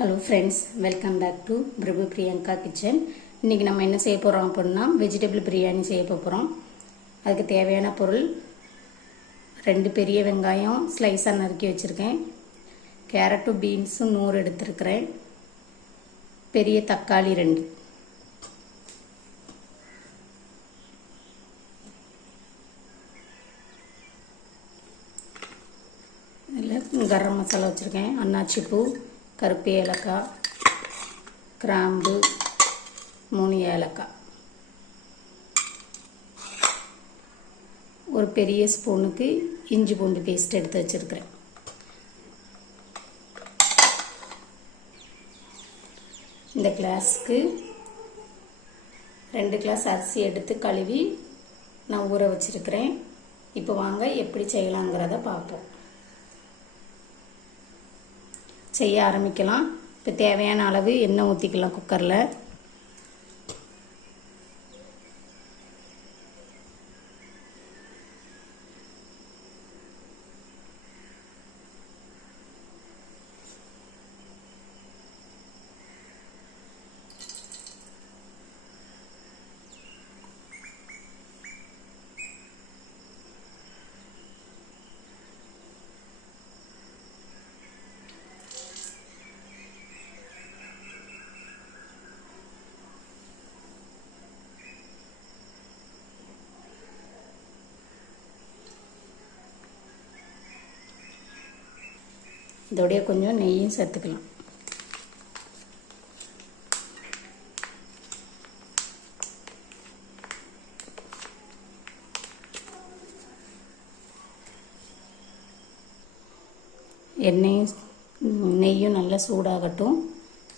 Hello friends, welcome back to Prabhu Priyanka kitchen. இன்றைக்கி நம்ம என்ன செய்ய போகிறோம் அப்படின்னா வெஜிடபிள் பிரியாணி செய்ய போகிறோம். அதுக்கு தேவையான பொருள் 2 பெரிய வெங்காயம் ஸ்லைஸாக நறுக்கி வச்சுருக்கேன். கேரட்டும் பீன்ஸும் 100 எடுத்துருக்கிறேன். பெரிய தக்காளி 2. இதில் கரம் மசாலா வச்சுருக்கேன். அன்னாச்சி பூ, கருப்பு ஏலக்காய், கிராம்பு, 3 ஏலக்காய், ஒரு பெரிய ஸ்பூனுக்கு இஞ்சி பூண்டு பேஸ்ட் எடுத்து வச்சுருக்கிறேன். இந்த கிளாஸுக்கு 2 கிளாஸ் அரிசி எடுத்து கழுவி நான் ஊற வச்சுருக்கிறேன். இப்போ வாங்க எப்படி செய்யலாங்கிறத பார்ப்போம். செய்ய ஆரம்பிக்கலாம். இப்போ தேவையான அளவு எண்ணெய் ஊற்றிக்கலாம் குக்கரில். இதோடைய கொஞ்சம் நெய்யும் சேர்த்துக்கலாம். நெய்யும் நல்லா சூடாகட்டும்.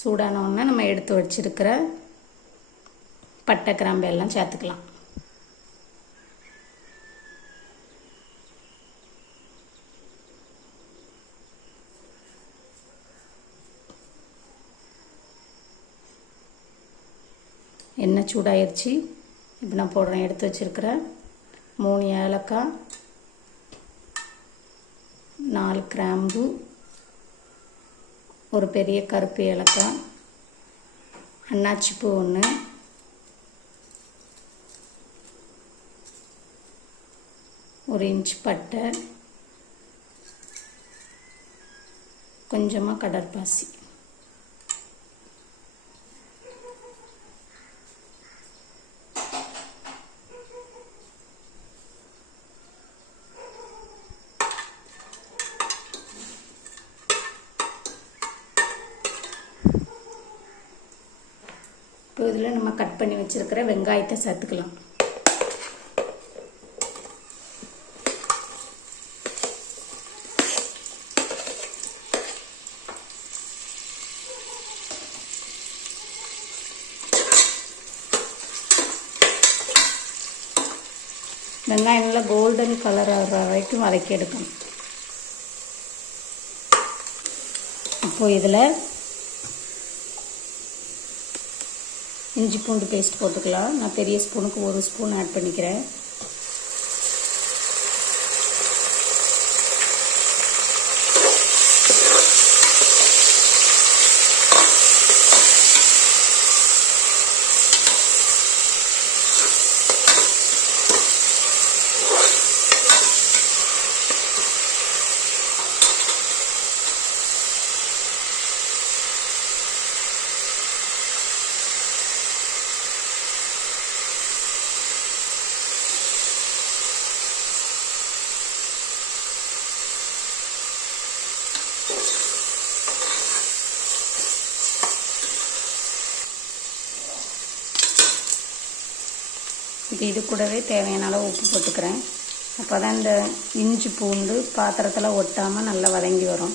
சூடானோடனே நம்ம எடுத்து வச்சிருக்கிற பட்டை கிராம்பு எல்லாம் சேர்த்துக்கலாம். எண்ணெய் சூடாயிருச்சு. இப்போ நான் போடுறேன். எடுத்து வச்சுருக்கிற 3 ஏலக்காய், 4 கிராம்பு, ஒரு பெரிய கருப்பு ஏலக்காய், அன்னாச்சிப்பூ 1, ஒரு இன்ச் பட்டை, கொஞ்சமாக கடற்பாசி. இப்போ இதில் நம்ம கட் பண்ணி வச்சுருக்கிற வெங்காயத்தை சேர்த்துக்கலாம். வெங்காயம் நல்லா கோல்டன் கலர் ஆகிற வரைக்கும் வதக்கி எடுக்கணும். அப்போது இதில் இஞ்சி பூண்டு பேஸ்ட் போட்டுக்கலாம். நான் பெரிய ஸ்பூனுக்கு 1 ஸ்பூன் ஆட் பண்ணிக்கிறேன். இப்போ இது கூடவே தேவையான அளவு உப்பு போட்டுக்கிறேன். அப்போ தான் இந்த இஞ்சி பூண்டு பாத்திரத்தில் ஒட்டாமல் நல்லா வதங்கி வரும்.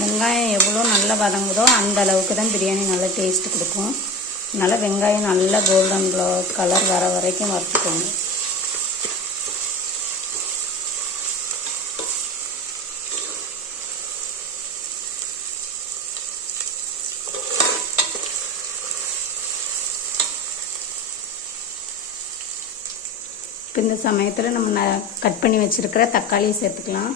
வெங்காயம் எவ்வளோ நல்லா வதங்குதோ அந்த அளவுக்கு தான் பிரியாணி நல்லா டேஸ்ட் கொடுக்கும். அதனால் வெங்காயம் நல்லா கோல்டன் கலர் வர வரைக்கும் வறுத்துக்கோங்க. இப்போ இந்த சமயத்தில் நம்ம கட் பண்ணி வச்சுருக்கிற தக்காளியை சேர்த்துக்கலாம்.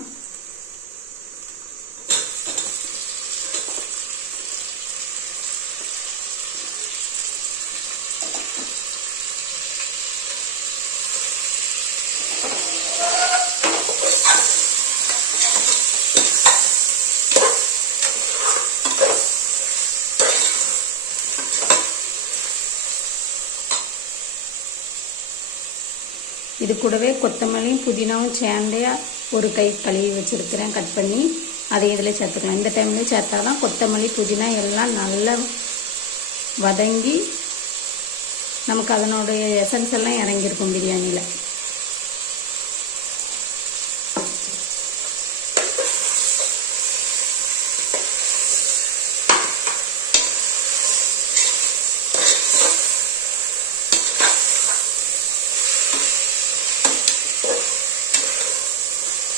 இது கூடவே கொத்தமல்லியும் புதினாவும் சேர்ந்தே ஒரு கை கழுவி வச்சுருக்கிறேன் கட் பண்ணி, அதை இதில் சேர்த்துக்கலாம். இந்த டைம்லேயே சேர்த்தா தான் கொத்தமல்லி புதினா எல்லாம் நல்லா வதங்கி நமக்கு அதனுடைய எசன்ஸ் எல்லாம் இறங்கியிருக்கும் பிரியாணியில்.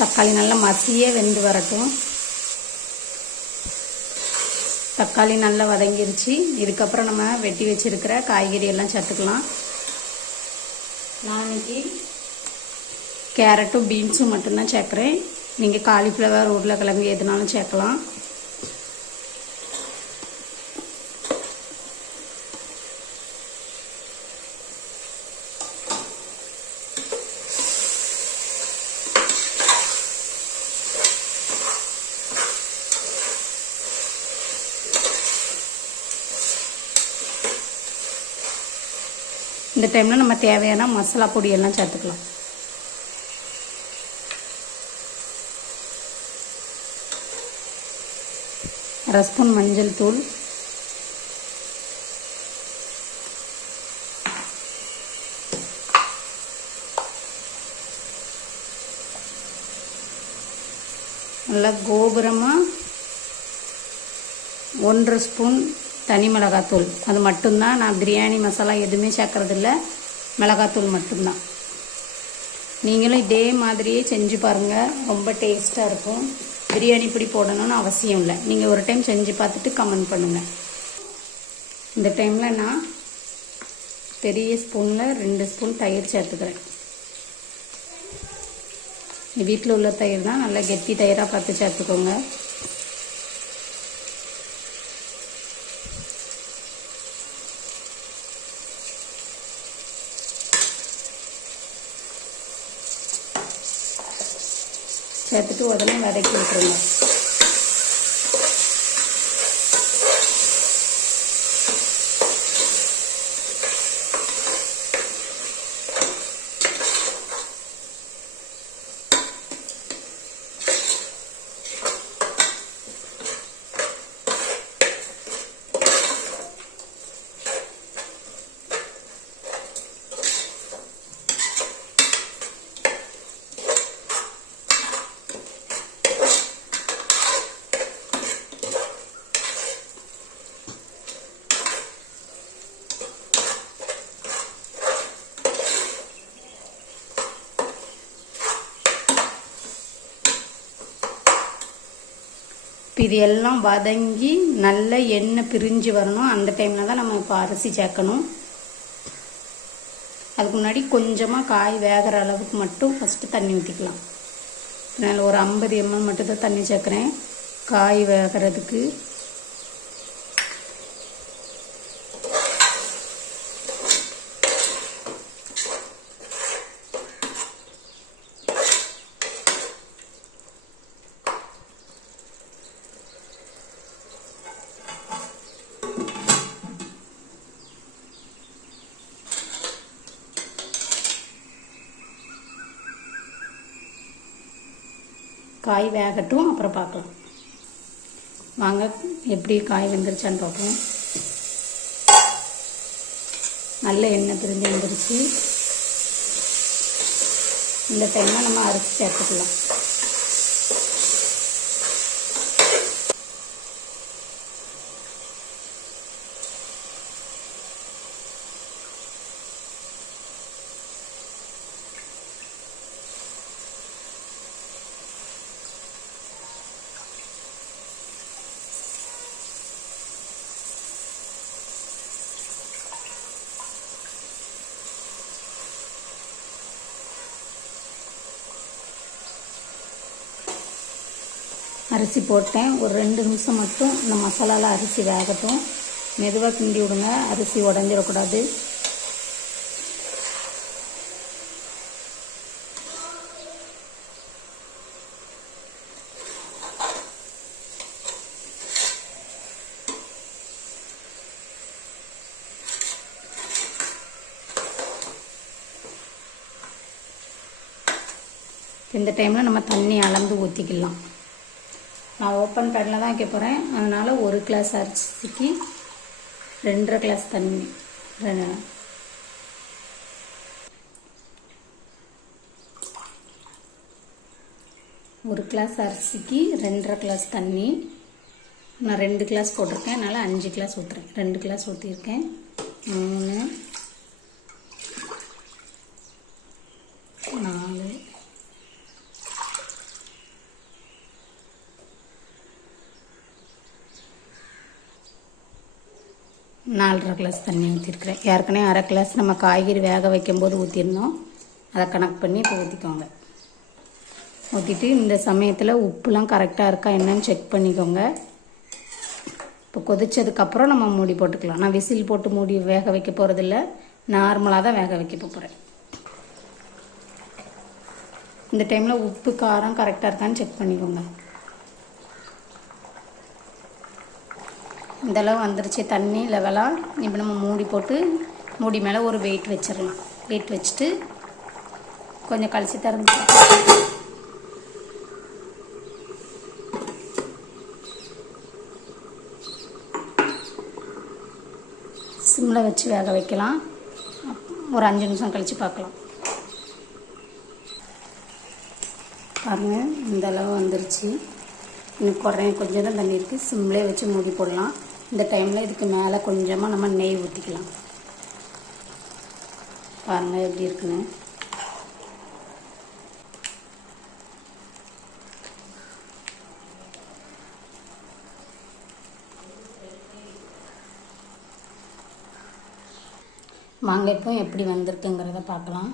தக்காளி நல்லா மசியே வெந்து வரட்டும். தக்காளி நல்லா வதங்கிருச்சு. இதுக்கப்புறம் நம்ம வெட்டி வச்சிருக்கிற காய்கறி எல்லாம் சேர்த்துக்கலாம். நான் இன்னைக்கு கேரட்டும் பீன்ஸும் மட்டும்தான் சேர்க்குறேன். நீங்கள் காலிஃப்ளவர் உருளைக்கிழங்கு எதுனாலும் சேர்க்கலாம். இந்த டைமில் நம்ம தேவையான மசாலா பொடியெல்லாம் சேர்த்துக்கலாம். அரை ஸ்பூன் மஞ்சள் தூள், நல்லா கோபுரமாக 1 ஸ்பூன் தனி மிளகாத்தூள். அது மட்டும்தான். நான் பிரியாணி மசாலா எதுவுமே சேர்க்குறதில்ல, மிளகாத்தூள் மட்டும்தான். நீங்களும் இதே மாதிரியே செஞ்சு பாருங்கள், ரொம்ப டேஸ்ட்டாக இருக்கும். பிரியாணி பொடி போடணும்னு அவசியம் இல்லை. நீங்கள் ஒரு டைம் செஞ்சு பார்த்துட்டு கமெண்ட் பண்ணுங்கள். இந்த டைமில் நான் பெரிய ஸ்பூனில் 2 ஸ்பூன் தயிர் சேர்த்துக்கிறேன். வீட்டில் உள்ள தயிர் தான், நல்லா கெட்டி தயிராக பார்த்து சேர்த்துக்கோங்க. சேர்த்துட்டு உடனே வதக்கி விட்டுருங்க. இது எல்லாம் வதங்கி நல்ல எண்ணெய் பிரிஞ்சு வரணும். அந்த டைமில் தான் நம்ம இப்போ அரிசி சேர்க்கணும். அதுக்கு முன்னாடி கொஞ்சமாக காய் வேகிற அளவுக்கு மட்டும் ஃபஸ்ட்டு தண்ணி ஊற்றிக்கலாம். நான் ஒரு 50 ml மட்டும் தான் தண்ணி சேர்க்குறேன் காய் வேகிறதுக்கு. காய் வேகட்டும், அப்புறம் பார்க்கலாம். வாங்க எப்படி காய் வெந்துருச்சான்னு பார்ப்போம். நல்ல எண்ணெய் பிரிஞ்சு வந்துருச்சு. இந்த டைமில் நம்ம அரிசி சேர்த்துக்கலாம். அரிசி போட்டேன். ஒரு 2 நிமிஷம் மட்டும் இந்த மசாலாவில் அரிசி வேகட்டும். மெதுவாக கிண்டி விடுங்க, அரிசி உடஞ்சிடக்கூடாது. இந்த டைமில் நம்ம தண்ணி அளந்து ஊற்றிக்கலாம். நான் ஓப்பன் பேனில் தான் வைக்க போகிறேன். அதனால் 1 கிளாஸ் அரிசிக்கு 2.5 கிளாஸ் தண்ணி. 1 கிளாஸ் அரிசிக்கு 2.5 கிளாஸ் தண்ணி. நான் 2 கிளாஸ் போட்டிருக்கேன், அதனால் 5 கிளாஸ் ஊற்றுறேன். 2 கிளாஸ் ஊற்றிருக்கேன். 3 4 4.5 கிளாஸ் தண்ணி ஊற்றிருக்கிறேன். ஏற்கனவே 1/2 கிளாஸ் நம்ம காய்கறி வேக வைக்கும்போது ஊற்றிருந்தோம். அதை கணக்கு பண்ணி இப்போ ஊற்றிக்கோங்க. ஊற்றிட்டு இந்த சமயத்தில் உப்புலாம் கரெக்டாக இருக்கா என்னன்னு செக் பண்ணிக்கோங்க. இப்போ கொதிச்சதுக்கப்புறம் நம்ம மூடி போட்டுக்கலாம். நான் விசில் போட்டு மூடி வேக வைக்க போகிறதில்ல, நார்மலாக தான் வேக வைக்க போகிறேன். இந்த டைமில் உப்பு காரம் கரெக்டாக இருக்கான்னு செக் பண்ணிக்கோங்க. இந்தளவு வந்துருச்சு தண்ணி லெவலாக. இப்போ நம்ம மூடி போட்டு மூடி மேலே ஒரு வெயிட் வச்சிடலாம். வெயிட் வச்சுட்டு கொஞ்சம் கழிச்சு திறந்து சிம்மில் வச்சு வேக வைக்கலாம். ஒரு 5 நிமிஷம் கழித்து பார்க்கலாம். பாருங்கள், இந்தளவு வந்துருச்சு. இன்னும் கொஞ்சம் தான் தண்ணி இருக்குது. சிம்மிலே வச்சு மூடி போடலாம். இந்த டைமில் இதுக்கு மேலே கொஞ்சமாக நம்ம நெய் ஊற்றிக்கலாம். பாருங்கள் எப்படி இருக்குன்னு. வாங்க இப்போ எப்படி வந்திருக்குங்கிறத பார்க்கலாம்.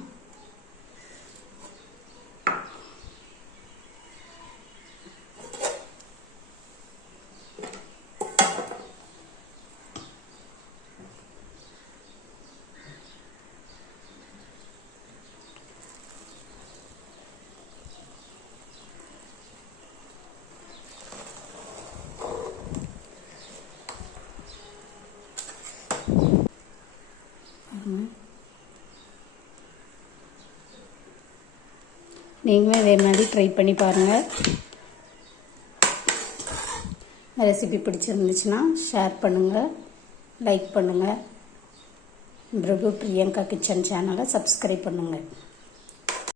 நீங்களும் இதே மாதிரி ட்ரை பண்ணி பாருங்கள். ரெசிபி பிடிச்சிருந்துச்சுன்னா ஷேர் பண்ணுங்கள், லைக் பண்ணுங்கள். பிரபு பிரியங்கா கிச்சன் சேனலை சப்ஸ்கிரைப் பண்ணுங்கள்.